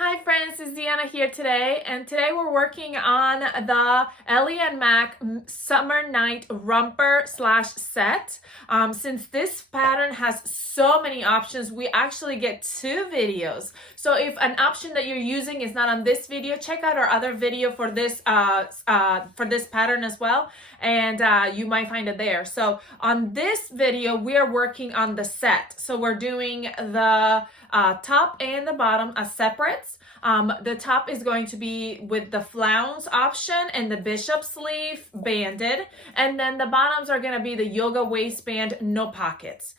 Hi friends, it's Deanna here today, and today we're working on the Ellie and Mac Summer Night Romper slash set. Since this pattern has so many options, we actually get two videos. So if an option that you're using is not on this video, check out our other video for this pattern as well, and you might find it there. So on this video, we are working on the set. So we're doing the top and the bottom as separates. The top is going to be with the flounce option and the bishop sleeve banded, and then the bottoms are going to be the yoga waistband, no pockets.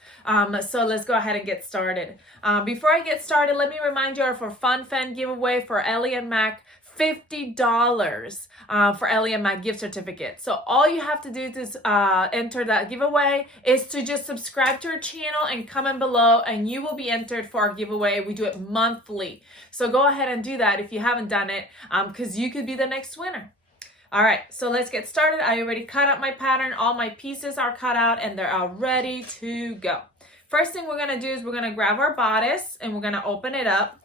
So let's go ahead and get started. Before I get started, let me remind you of our Fun Fan giveaway for Ellie and Mac. $50 for Ellie and Mac gift certificate. So all you have to do to enter that giveaway is to just subscribe to our channel and comment below, and you will be entered for our giveaway. We do it monthly. So go ahead and do that if you haven't done it, because you could be the next winner. All right, so let's get started. I already cut out my pattern. All my pieces are cut out and they're all ready to go. First thing we're gonna do is we're gonna grab our bodice and we're gonna open it up.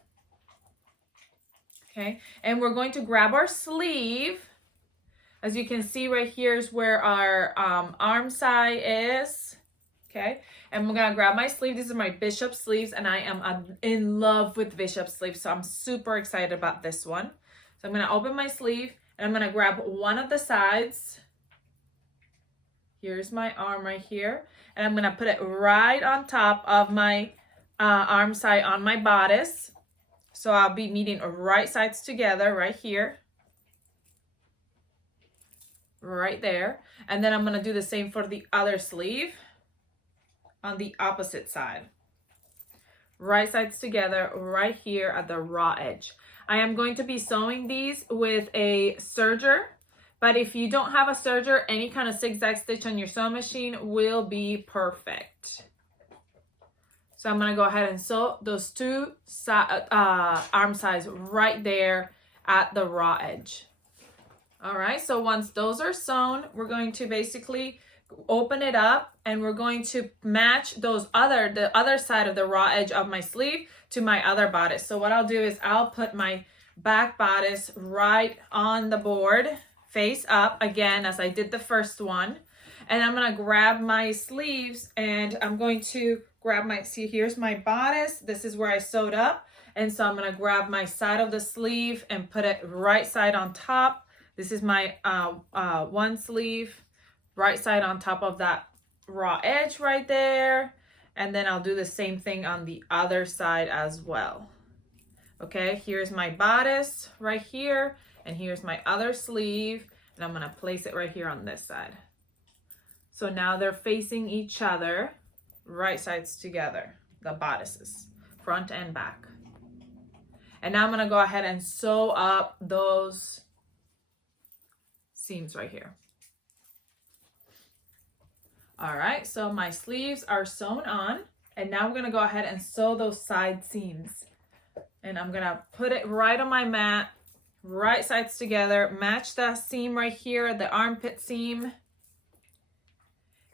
Okay, and we're going to grab our sleeve. As you can see right here is where our arm side is. Okay, and we're gonna grab my sleeve. These are my bishop sleeves, and I am in love with bishop sleeves, so I'm super excited about this one. So I'm gonna open my sleeve, and I'm gonna grab one of the sides. Here's my arm right here, and I'm gonna put it right on top of my arm side on my bodice. So I'll be meeting right sides together right here, right there. And then I'm going to do the same for the other sleeve on the opposite side. Right sides together right here at the raw edge. I am going to be sewing these with a serger, but if you don't have a serger, any kind of zigzag stitch on your sewing machine will be perfect. So I'm going to go ahead and sew those two arm sides right there at the raw edge. All right, so once those are sewn, we're going to basically open it up and we're going to match the other side of the raw edge of my sleeve to my other bodice. So what I'll do is I'll put my back bodice right on the board, face up again as I did the first one. And I'm going to grab my sleeves and I'm going to grab see, here's my bodice. This is where I sewed up. And so I'm going to grab my side of the sleeve and put it right side on top. This is my one sleeve, right side on top of that raw edge right there. And then I'll do the same thing on the other side as well. Okay, here's my bodice right here. And here's my other sleeve. And I'm going to place it right here on this side. So now they're facing each other, right sides together, the bodices, front and back. And now I'm going to go ahead and sew up those seams right here. All right, so my sleeves are sewn on, and now I'm going to go ahead and sew those side seams. And I'm going to put it right on my mat, right sides together, match that seam right here, the armpit seam.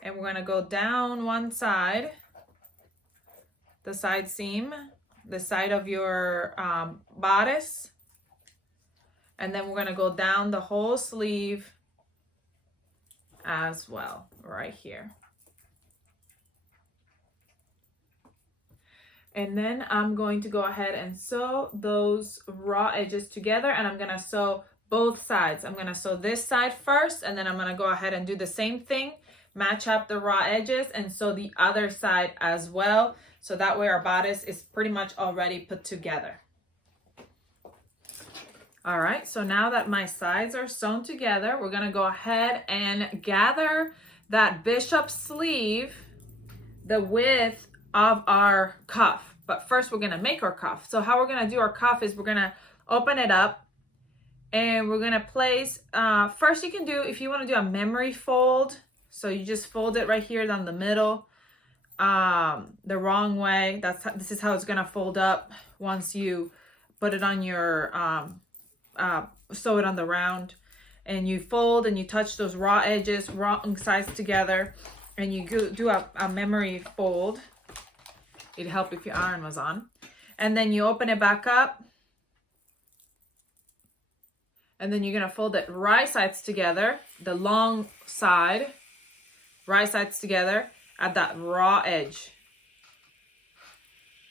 And we're going to go down one side, the side seam, the side of your bodice. And then we're going to go down the whole sleeve as well, right here. And then I'm going to go ahead and sew those raw edges together, and I'm going to sew both sides. I'm going to sew this side first, and then I'm going to go ahead and do the same thing. Match up the raw edges and sew the other side as well. So that way our bodice is pretty much already put together. All right, so now that my sides are sewn together, we're gonna go ahead and gather that bishop sleeve, the width of our cuff. But first we're gonna make our cuff. So how we're gonna do our cuff is we're gonna open it up and we're gonna place, first you can do, if you wanna do a memory fold, so you just fold it right here down the middle, the wrong way. This is how it's gonna fold up once you put it on your, sew it on the round. And you fold and you touch those raw edges, wrong sides together, and you do a memory fold. It'd help if your iron was on. And then you open it back up And then you're gonna fold it right sides together, the long side, right sides together at that raw edge.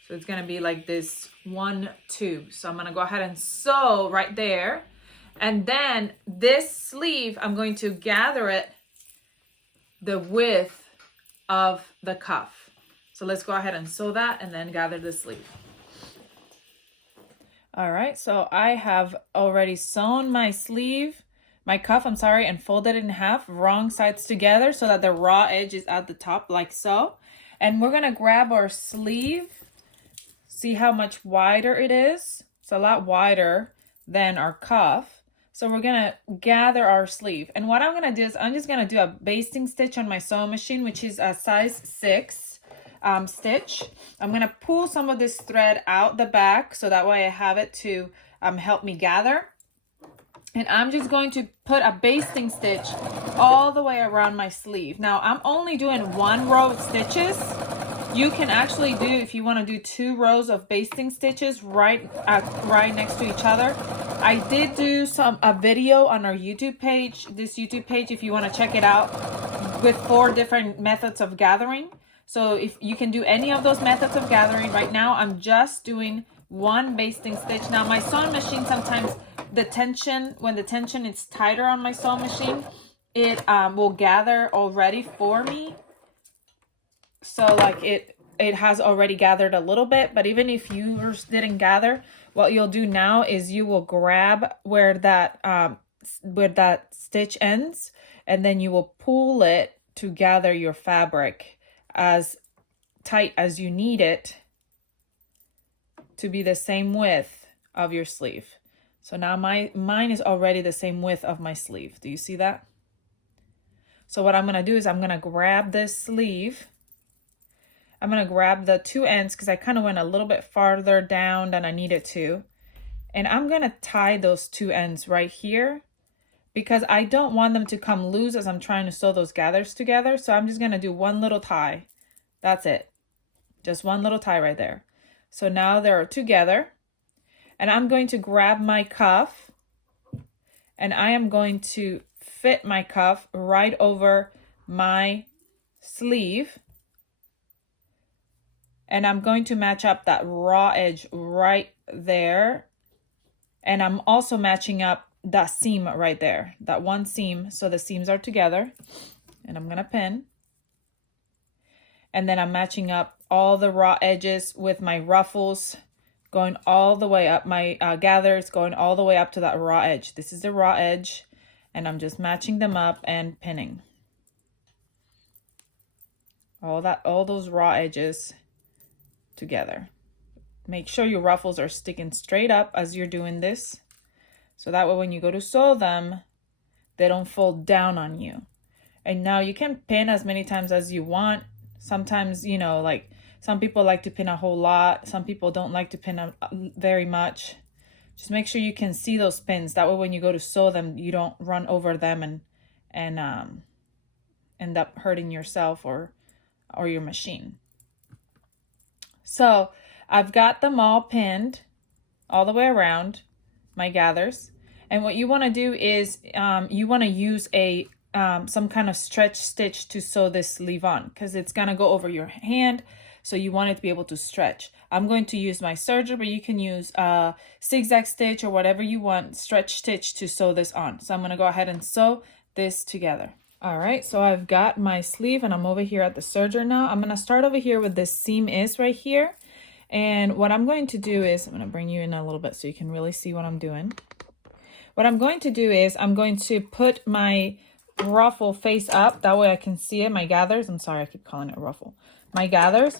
So it's gonna be like this 1, 2. So I'm gonna go ahead and sew right there. And then this sleeve, I'm going to gather it the width of the cuff. So let's go ahead and sew that and then gather the sleeve. All right, so I have already sewn my sleeve, my cuff, I'm sorry, and folded it in half, wrong sides together so that the raw edge is at the top like so. And we're gonna grab our sleeve. See how much wider it is? It's a lot wider than our cuff. So we're gonna gather our sleeve. And what I'm gonna do is I'm just gonna do a basting stitch on my sewing machine, which is a size 6 stitch. I'm gonna pull some of this thread out the back so that way I have it to help me gather. And I'm just going to put a basting stitch all the way around my sleeve. Now I'm only doing 1 row of stitches. You can actually do, if you want to do 2 rows of basting stitches right next to each other. I did do a video on our YouTube page, this YouTube page, if you want to check it out, with 4 different methods of gathering. So if you can do any of those methods of gathering, right now I'm just doing 1 basting stitch. Now my sewing machine, sometimes when the tension is tighter on my sewing machine, it will gather already for me. So like it has already gathered a little bit, but even if you didn't gather, what you'll do now is you will grab where that stitch ends, and then you will pull it to gather your fabric as tight as you need it to be the same width of your sleeve. So now mine is already the same width of my sleeve. Do you see that? So what I'm gonna do is I'm gonna grab this sleeve. I'm going to grab the 2 ends because I kind of went a little bit farther down than I needed to. And I'm going to tie those 2 ends right here because I don't want them to come loose as I'm trying to sew those gathers together. So I'm just going to do 1 little tie. That's it. Just 1 little tie right there. So now they're together. And I'm going to grab my cuff. And I am going to fit my cuff right over my sleeve. And I'm going to match up that raw edge right there. And I'm also matching up that seam right there, that 1 seam. So the seams are together. And I'm going to pin. And then I'm matching up all the raw edges with my ruffles going all the way up. My gathers going all the way up to that raw edge. This is the raw edge. And I'm just matching them up and pinning. All those raw edges together. Make sure your ruffles are sticking straight up as you're doing this, so that way when you go to sew them, they don't fold down on you. And now you can pin as many times as you want. Sometimes, you know, like some people like to pin a whole lot, some people don't like to pin very much. Just make sure you can see those pins, that way when you go to sew them, you don't run over them and end up hurting yourself or your machine. So I've got them all pinned all the way around my gathers. And what you want to do is you want to use some kind of stretch stitch to sew this sleeve on because it's going to go over your hand. So you want it to be able to stretch. I'm going to use my serger, but you can use a zigzag stitch or whatever you want, stretch stitch to sew this on. So I'm going to go ahead and sew this together. All right, so I've got my sleeve and I'm over here at the serger now. I'm going to start over here with this seam is right here. And what I'm going to do is, I'm going to bring you in a little bit so you can really see what I'm doing. What I'm going to do is I'm going to put my ruffle face up. That way I can see it, my gathers. I'm sorry, I keep calling it a ruffle. My gathers.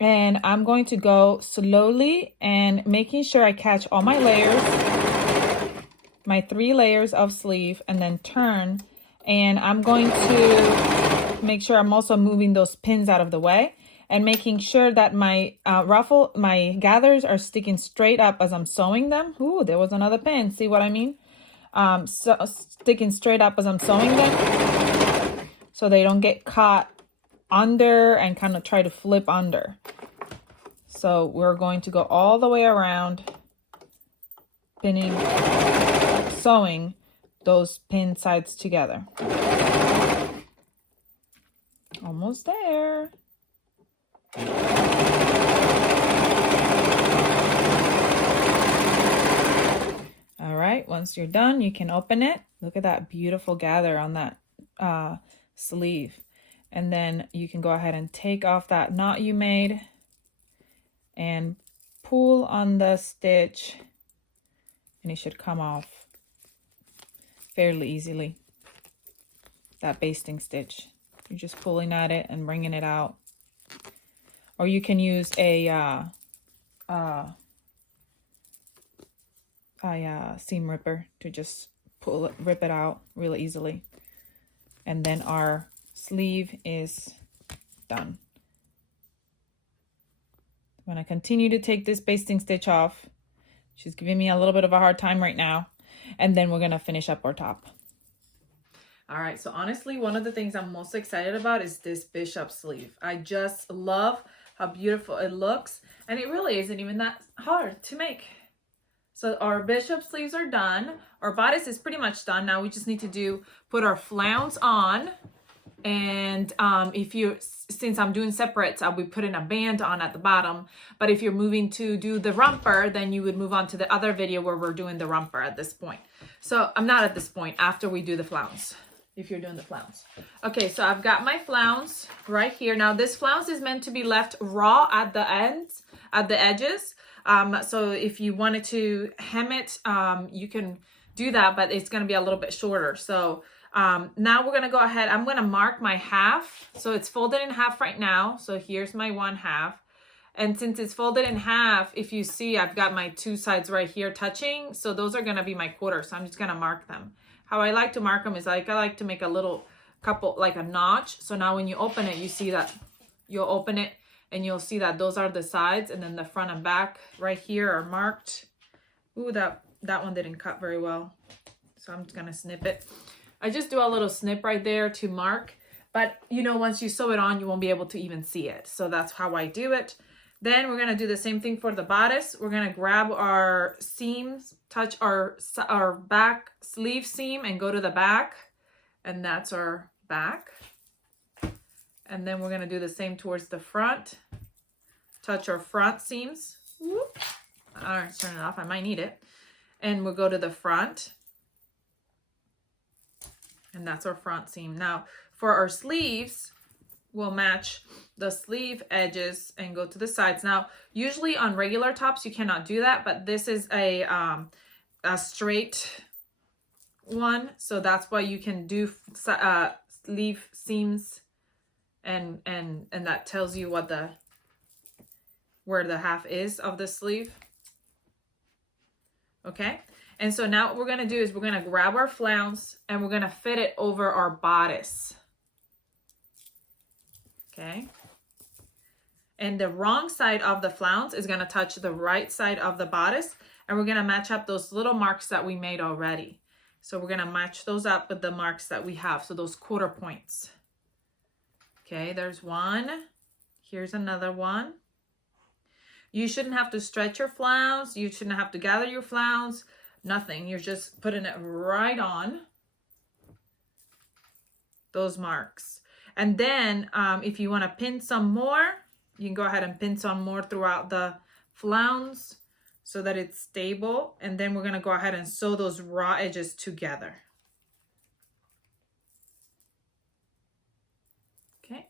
And I'm going to go slowly and making sure I catch all my layers, my 3 layers of sleeve, and then turn. And I'm going to make sure I'm also moving those pins out of the way and making sure that my my gathers are sticking straight up as I'm sewing them. Ooh, there was another pin. See what I mean? So sticking straight up as I'm sewing them so they don't get caught under and kind of try to flip under. So we're going to go all the way around, pinning, sewing those pinned sides together. Almost there. All right, once you're done, you can open it. Look at that beautiful gather on that sleeve. And then you can go ahead and take off that knot you made and pull on the stitch, and it should come off fairly easily. That basting stitch. You're just pulling at it and bringing it out. Or you can use a seam ripper to just rip it out really easily. And then our sleeve is done. I'm going to continue to take this basting stitch off. She's giving me a little bit of a hard time right now. And then we're going to finish up our top. All right, so honestly, one of the things I'm most excited about is this bishop sleeve. I just love how beautiful it looks, and it really isn't even that hard to make. So our bishop sleeves are done. Our bodice is pretty much done. Now we just need to put our flounce on. And since I'm doing separates, I'll be putting a band on at the bottom. But if you're moving to do the romper, then you would move on to the other video where we're doing the romper at this point. So I'm not at this point, after we do the flounce, if you're doing the flounce. Okay, so I've got my flounce right here. Now this flounce is meant to be left raw at the ends, at the edges. So if you wanted to hem it, you can do that, but it's going to be a little bit shorter. So now we're going to go ahead. I'm going to mark my half. So it's folded in half right now. So here's my 1/2. And since it's folded in half, if you see, I've got my two sides right here touching. So those are going to be my quarters. So I'm just going to mark them. How I like to mark them is I like to make a little couple, like a notch. So now when you open it, you see that you'll open it and you'll see that those are the sides, and then the front and back right here are marked. Ooh, that one didn't cut very well. So I'm just going to snip it. I just do a little snip right there to mark, but you know, once you sew it on, you won't be able to even see it. So that's how I do it. Then we're going to do the same thing for the bodice. We're going to grab our seams, touch our back sleeve seam and go to the back, and that's our back. And then we're going to do the same towards the front, touch our front seams. Whoop. All right, turn it off. I might need it. And we'll go to the front. And that's our front seam. Now, for our sleeves, we'll match the sleeve edges and go to the sides. Now, usually on regular tops, you cannot do that, but this is a straight one. So that's why you can do sleeve seams, and that tells you what where the half is of the sleeve. Okay. And so now what we're going to do is we're going to grab our flounce and we're going to fit it over our bodice. Okay. And the wrong side of the flounce is going to touch the right side of the bodice. And we're going to match up those little marks that we made already. So we're going to match those up with the marks that we have. So those quarter points. Okay, there's one. Here's another one. You shouldn't have to stretch your flounce. You shouldn't have to gather your flounce. Nothing. You're just putting it right on those marks. And then if you want to pin some more, you can go ahead and pin some more throughout the flounce so that it's stable. And then we're going to go ahead and sew those raw edges together. Okay.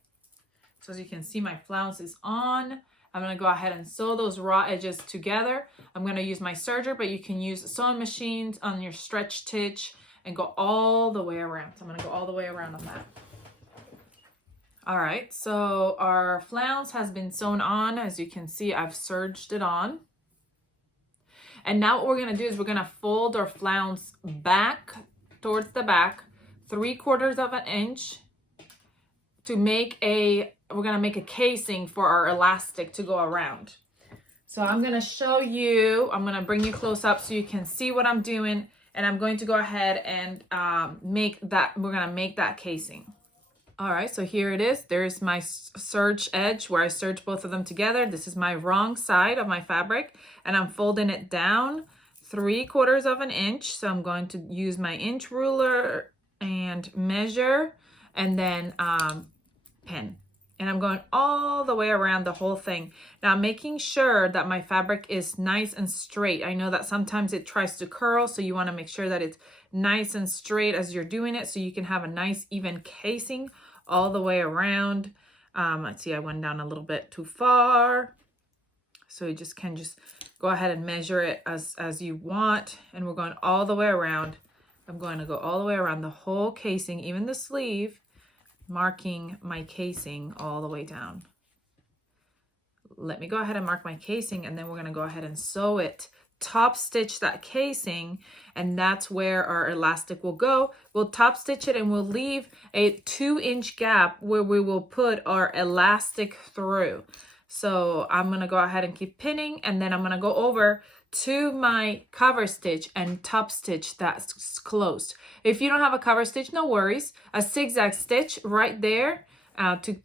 So as you can see, my flounce is on. I'm going to go ahead and sew those raw edges together. I'm going to use my serger, but you can use sewing machines on your stretch stitch and go all the way around. So I'm going to go all the way around on that. All right, so our flounce has been sewn on. As you can see, I've serged it on. And now what we're going to do is we're going to fold our flounce back towards the back 3/4 of an inch to make we're going to make a casing for our elastic to go around. So I'm going to show you, I'm going to bring you close up so you can see what I'm doing. And I'm going to go ahead and we're going to make that casing. All right, so here it is. There's my serge edge where I serge both of them together. This is my wrong side of my fabric, and I'm folding it down 3/4 of an inch. So I'm going to use my inch ruler and measure, and then pin. And I'm going all the way around the whole thing. Now making sure that my fabric is nice and straight. I know that sometimes it tries to curl, so you want to make sure that it's nice and straight as you're doing it, so you can have a nice even casing all the way around. Let's see, I went down a little bit too far. So you can just go ahead and measure it as you want. And we're going all the way around. I'm going to go all the way around the whole casing, even the sleeve, marking my casing all the way down. Let me go ahead and mark my casing, and then we're going to go ahead and sew it, top stitch that casing, and that's where our elastic will go. We'll top stitch it, and we'll leave a 2-inch gap where we will put our elastic through. So I'm going to go ahead and keep pinning, and then I'm going to go over to my cover stitch and top stitch that's closed. If you don't have a cover stitch, no worries. A zigzag stitch right there to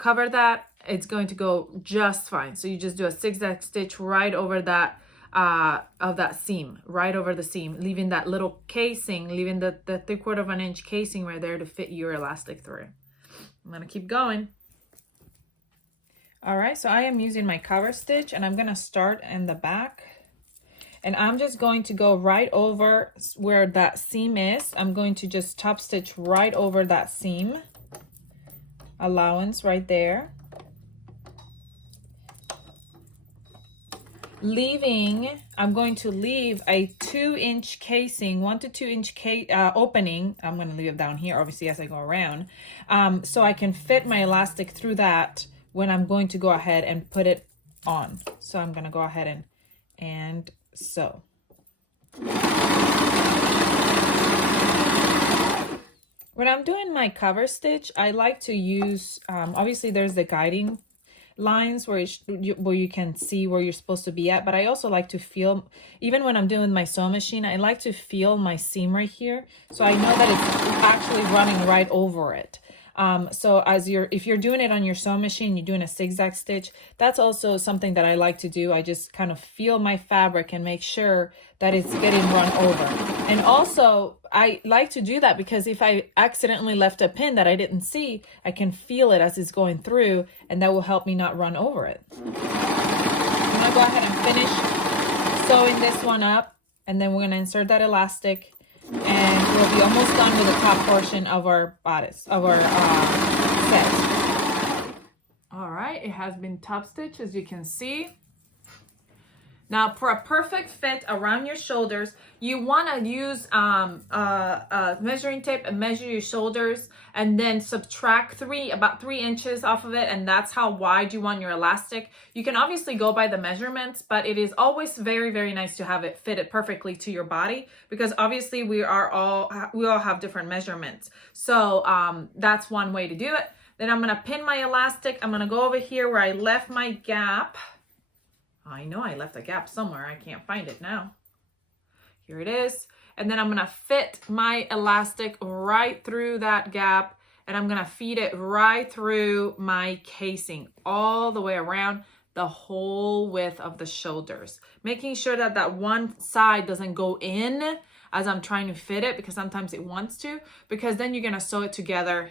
cover that, it's going to go just fine. So you just do a zigzag stitch right over that of that seam, right over the seam, leaving that little casing, leaving the 3/4 of an inch casing right there to fit your elastic through. I'm going to keep going. All right, so I am using my cover stitch, and I'm going to start in the back. And I'm just going to go right over where that seam is. I'm going to just top stitch right over that seam allowance right there. I'm going to leave a 2-inch casing, 1 to 2 inch opening. I'm going to leave it down here, obviously, as I go around. So I can fit my elastic through that when I'm going to go ahead and put it on. So I'm going to go ahead and sew. When I'm doing my cover stitch, I like to use, obviously there's the guiding lines where you can see where you're supposed to be at, but I also like to feel, even when I'm doing my sewing machine, I like to feel my seam right here, so I know that it's actually running right over it. So if you're doing it on your sewing machine, you're doing a zigzag stitch, that's also something that I like to do. I just kind of feel my fabric and make sure that it's getting run over. And also I like to do that because if I accidentally left a pin that I didn't see, I can feel it as it's going through, and that will help me not run over it. I'm gonna go ahead and finish sewing this one up, and then we're gonna insert that elastic, and we'll be almost done with the top portion of our bodice, of our set. All right, it has been top stitched, as you can see. Now, for a perfect fit around your shoulders, you want to use measuring tape and measure your shoulders, and then subtract about 3 inches off of it, and that's how wide you want your elastic. You can obviously go by the measurements, but it is always very, very nice to have it fitted perfectly to your body, because obviously we all have different measurements. So that's one way to do it. Then I'm going to pin my elastic. I'm going to go over here where I left my gap. I know I left a gap somewhere. I can't find it now. Here it is. And then I'm going to fit my elastic right through that gap, and I'm going to feed it right through my casing all the way around the whole width of the shoulders, making sure that that one side doesn't go in as I'm trying to fit it, because sometimes it wants to, because then you're going to sew it together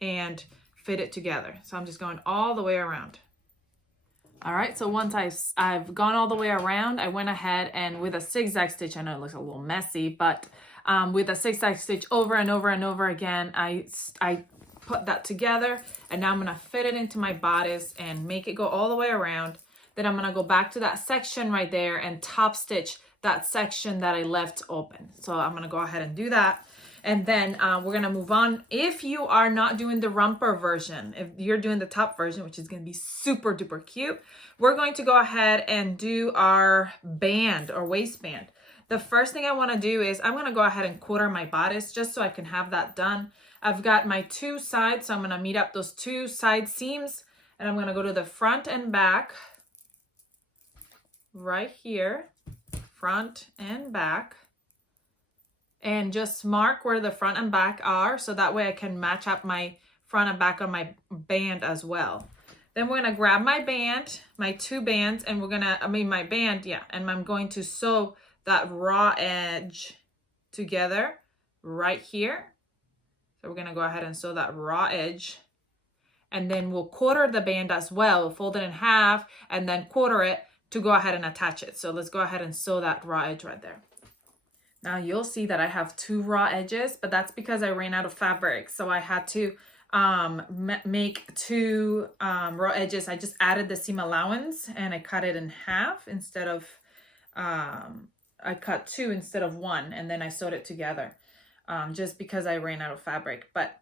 and fit it together. So I'm just going all the way around. All right, so once I've gone all the way around, I went ahead and with a zigzag stitch, I know it looks a little messy, but with a zigzag stitch over and over and over again, I put that together, and now I'm gonna fit it into my bodice and make it go all the way around. Then I'm gonna go back to that section right there and top stitch that section that I left open. So I'm gonna go ahead and do that. And then we're going to move on. If you are not doing the romper version, if you're doing the top version, which is going to be super duper cute, we're going to go ahead and do our band or waistband. The first thing I want to do is I'm going to go ahead and quarter my bodice just so I can have that done. I've got my 2 sides, so I'm going to meet up those 2 side seams, and I'm going to go to the front and back right here, front and back. And just mark where the front and back are, so that way I can match up my front and back on my band as well. Then we're gonna grab my band, my 2 bands, and my band, and I'm going to sew that raw edge together right here. So we're gonna go ahead and sew that raw edge, and then we'll quarter the band as well. We'll fold it in half and then quarter it to go ahead and attach it. So let's go ahead and sew that raw edge right there. Now you'll see that I have 2 raw edges, but that's because I ran out of fabric. So I had to make 2 raw edges. I just added the seam allowance and I cut it in half instead of, I cut 2 instead of 1, and then I sewed it together just because I ran out of fabric. But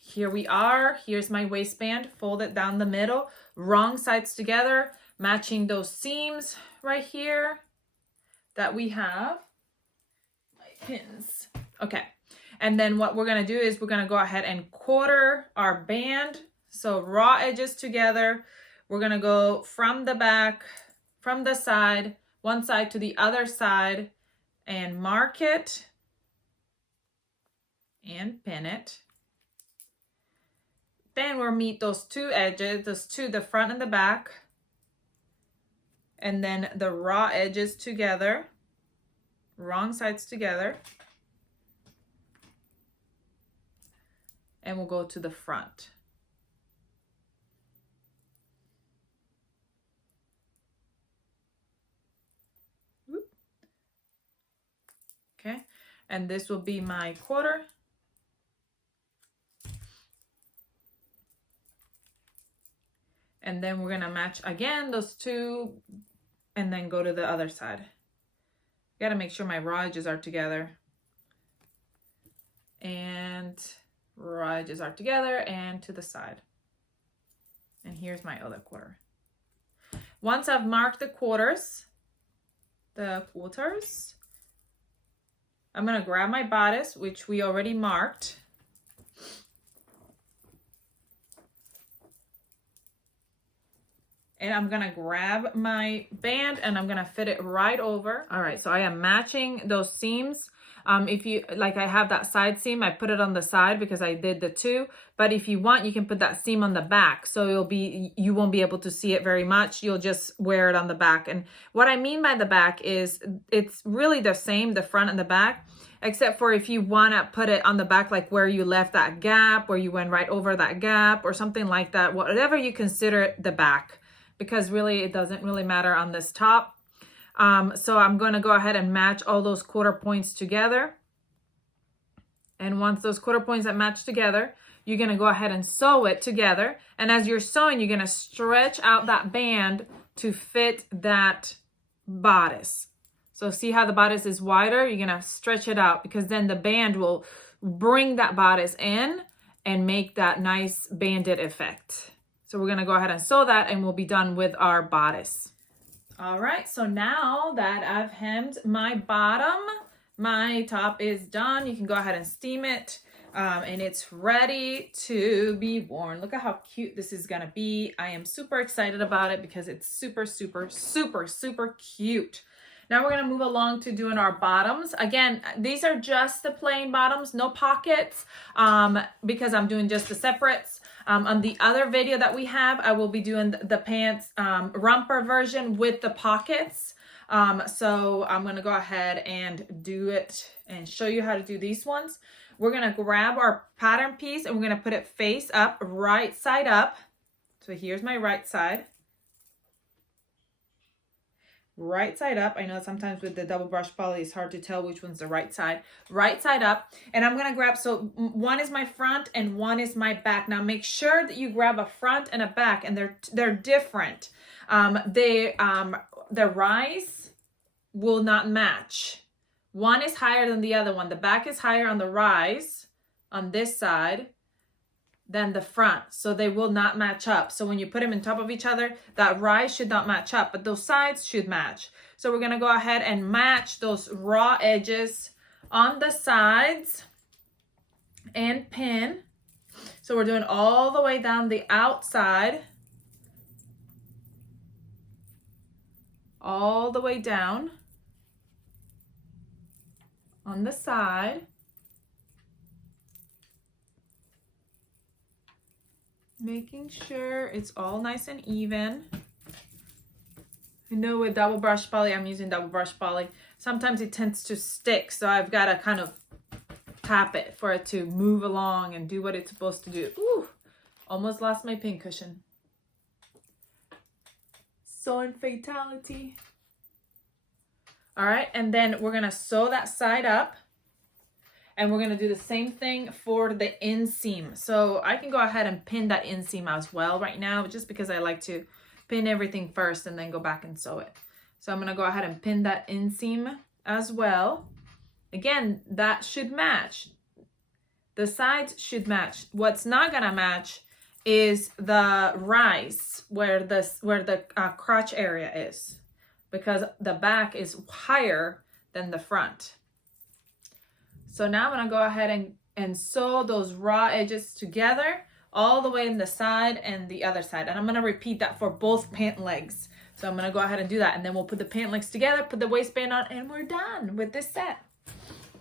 here we are. Here's my waistband, fold it down the middle, wrong sides together, matching those seams right here that we have. Pins. Okay. And then what we're going to do is we're going to go ahead and quarter our band. So raw edges together. We're going to go from the back, from the side, one side to the other side, and mark it and pin it. Then we'll meet those 2 edges, those 2, the front and the back, and then the raw edges together. Wrong sides together, and we'll go to the front. Okay, and this will be my quarter. And then we're gonna match again those 2 and then go to the other side. Got to make sure my raw edges are together, and raw edges are together and to the side. And here's my other quarter. Once I've marked the quarters, I'm going to grab my bodice, which we already marked. And I'm gonna grab my band and I'm gonna fit it right over. All right, so I am matching those seams. If you, like I have that side seam, I put it on the side because I did the 2. But if you want, you can put that seam on the back. So you won't be able to see it very much. You'll just wear it on the back. And what I mean by the back is it's really the same, the front and the back, except for if you wanna put it on the back, like where you left that gap, where you went right over that gap or something like that, whatever you consider the back. Because really it doesn't really matter on this top. So I'm going to go ahead and match all those quarter points together. And once those quarter points that match together, you're going to go ahead and sew it together. And as you're sewing, you're going to stretch out that band to fit that bodice. So see how the bodice is wider? You're going to stretch it out because then the band will bring that bodice in and make that nice banded effect. So we're gonna go ahead and sew that and we'll be done with our bodice. All right, so now that I've hemmed my bottom, my top is done. You can go ahead and steam it and it's ready to be worn. Look at how cute this is gonna be. I am super excited about it because it's super, super, super, super cute. Now we're gonna move along to doing our bottoms. Again, these are just the plain bottoms, no pockets, because I'm doing just the separates. On the other video that we have, I will be doing the pants romper version with the pockets. So I'm gonna go ahead and do it and show you how to do these ones. We're gonna grab our pattern piece and we're gonna put it face up, right side up. So here's my right side. Right side up. I know sometimes with the double brush poly it's hard to tell which one's the right side. Right side up. And I'm gonna grab, so one is my front and one is my back. Now make sure that you grab a front and a back, and they're different. The rise will not match. One is higher than the other one. The back is higher on the rise on this side than the front, so they will not match up. So when you put them on top of each other, that rise should not match up, but those sides should match. So we're gonna go ahead and match those raw edges on the sides and pin. So we're doing all the way down the outside, all the way down on the side. Making sure it's all nice and even. I know with double brush poly, I'm using double brush poly, sometimes it tends to stick. So I've got to kind of tap it for it to move along and do what it's supposed to do. Ooh, almost lost my pin cushion. Sewing fatality. All right, and then we're gonna sew that side up, and we're gonna do the same thing for the inseam. So I can go ahead and pin that inseam as well right now, just because I like to pin everything first and then go back and sew it. So I'm gonna go ahead and pin that inseam as well. Again, that should match. The sides should match. What's not gonna match is the rise where the crotch area is, because the back is higher than the front. So now I'm gonna go ahead and sew those raw edges together all the way in the side and the other side. And I'm gonna repeat that for both pant legs. So I'm gonna go ahead and do that, and then we'll put the pant legs together, put the waistband on, and we're done with this set.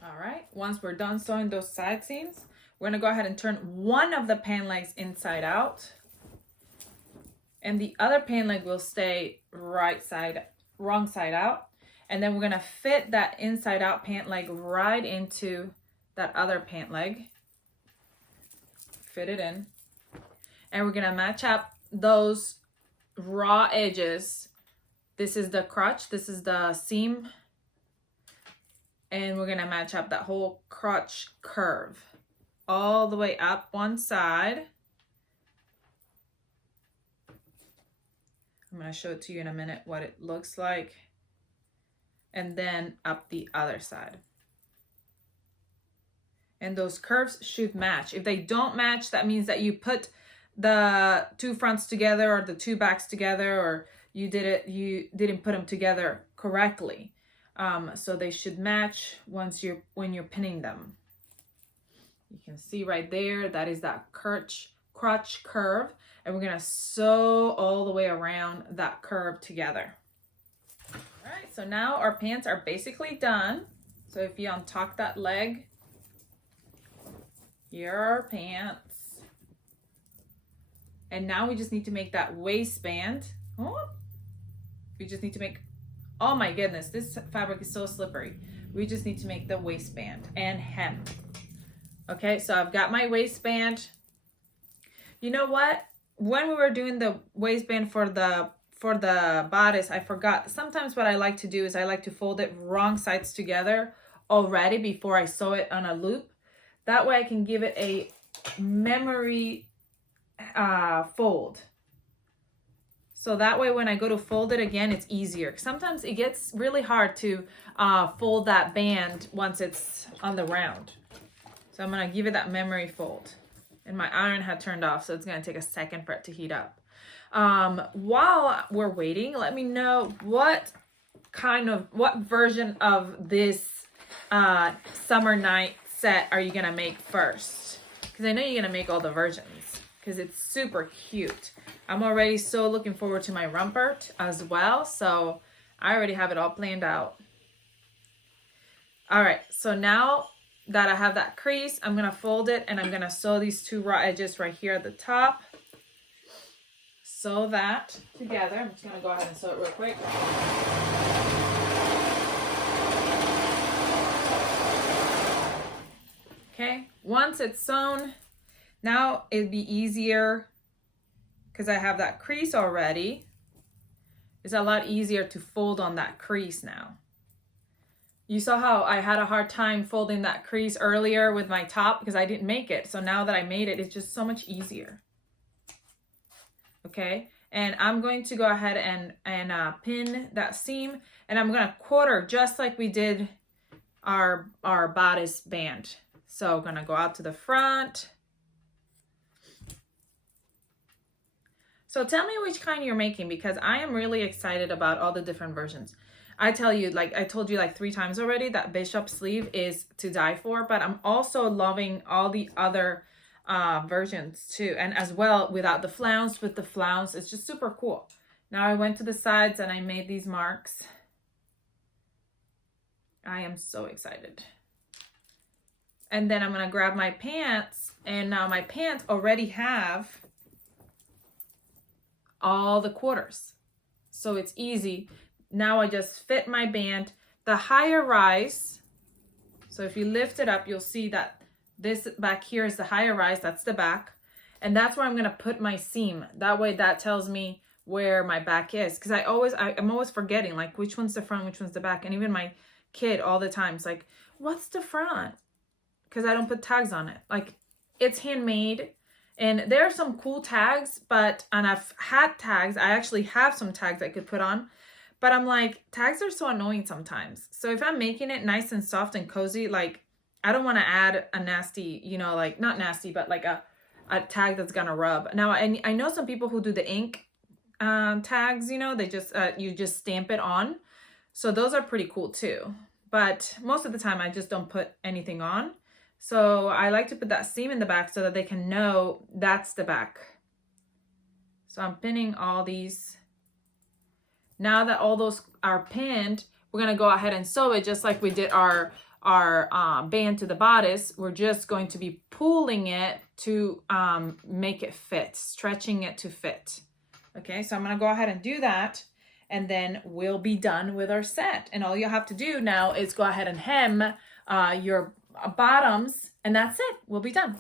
All right, once we're done sewing those side seams, we're gonna go ahead and turn one of the pant legs inside out, and the other pant leg will stay wrong side out. And then we're gonna fit that inside out pant leg right into that other pant leg. Fit it in. And we're gonna match up those raw edges. This is the crotch, this is the seam. And we're gonna match up that whole crotch curve all the way up one side. I'm gonna show it to you in a minute what it looks like. And then up the other side. And those curves should match. If they don't match, that means that you put the two fronts together or the two backs together, or you didn't put them together correctly. So they should match when you're pinning them. You can see right there, that is that crotch curve, and we're gonna sew all the way around that curve together. All right, so now our pants are basically done. So if you untuck that leg, here are our pants. And now we just need to make that waistband. Oh, we just need to make, oh my goodness, this fabric is so slippery. We just need to make the waistband and hem. Okay, so I've got my waistband. You know what? When we were doing the waistband for the bodice, I forgot. Sometimes what I like to do is I like to fold it wrong sides together already before I sew it on a loop. That way I can give it a memory fold. So that way when I go to fold it again, it's easier. Sometimes it gets really hard to fold that band once it's on the round. So I'm gonna give it that memory fold. And my iron had turned off, so it's gonna take a second for it to heat up. While we're waiting, let me know what version of this summer night set are you gonna make first? Because I know you're gonna make all the versions, because it's super cute. I'm already so looking forward to my romper as well, so I already have it all planned out. All right, so now that I have that crease, I'm gonna fold it, and I'm gonna sew these two raw edges right here at the top. Sew that together. I'm just gonna go ahead and sew it real quick. Okay, once it's sewn, now it'd be easier because I have that crease already. It's a lot easier to fold on that crease now. You saw how I had a hard time folding that crease earlier with my top because I didn't make it. So now that I made it, it's just so much easier. Okay, and I'm going to go ahead and pin that seam, and I'm gonna quarter just like we did our bodice band. So I'm gonna go out to the front. So tell me which kind you're making, because I am really excited about all the different versions. I tell you, like I told you like 3 times already, that bishop sleeve is to die for, but I'm also loving all the other versions too, and as well without the flounce. With the flounce, it's just super cool. Now I went to the sides and I made these marks. I am so excited. And then I'm gonna grab my pants, and now my pants already have all the quarters, so it's easy. Now I just fit my band, the higher rise. So if you lift it up, you'll see that this back here is the higher rise. That's the back. And that's where I'm going to put my seam. That way that tells me where my back is. Because I'm always forgetting, like, which one's the front, which one's the back. And even my kid all the time is like, what's the front? Because I don't put tags on it. Like, it's handmade. And there are some cool tags, and I've had tags. I actually have some tags I could put on. But I'm like, tags are so annoying sometimes. So if I'm making it nice and soft and cozy, like, I don't want to add a nasty, you know, like, not nasty, but like a tag that's gonna rub. Now, I know some people who do the ink tags, you know, they just, you just stamp it on. So those are pretty cool too. But most of the time I just don't put anything on. So I like to put that seam in the back so that they can know that's the back. So I'm pinning all these. Now that all those are pinned, we're gonna go ahead and sew it just like we did our band to the bodice. We're just going to be pulling it to make it fit, stretching it to fit. Okay, so I'm gonna go ahead and do that, and then we'll be done with our set. And all you have to do now is go ahead and hem your bottoms, and that's it. We'll be done.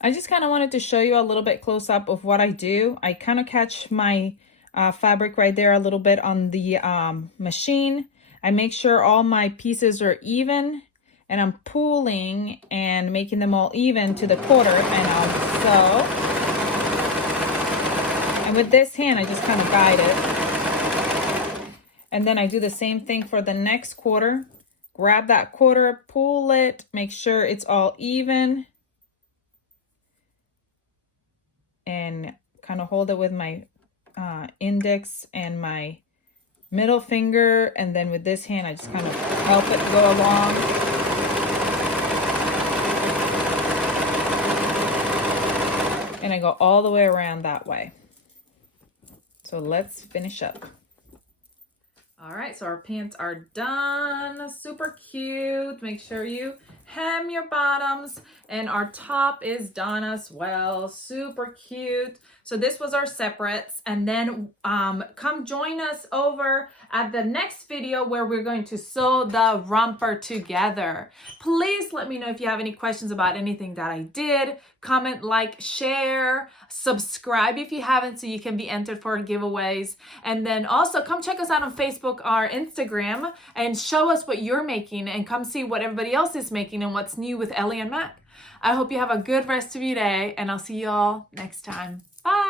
I just kind of wanted to show you a little bit close up of what I do. I kind of catch my fabric right there a little bit on the machine. I make sure all my pieces are even, and I'm pulling and making them all even to the quarter, and I'll sew. And with this hand, I just kind of guide it. And then I do the same thing for the next quarter. Grab that quarter, pull it, make sure it's all even, and kind of hold it with my index and my middle finger, and then with this hand I just kind of help it go along. And I go all the way around that way. So let's finish up. All right, so our pants are done. Super cute. Make sure you hem your bottoms, and our top is done as well. Super cute. So this was our separates, and then come join us over at the next video where we're going to sew the romper together. Please let me know if you have any questions about anything that I did. Comment, like, share, subscribe if you haven't so you can be entered for giveaways. And then also come check us out on Facebook or Instagram and show us what you're making, and come see what everybody else is making and what's new with Ellie and Matt. I hope you have a good rest of your day, and I'll see you all next time. Bye.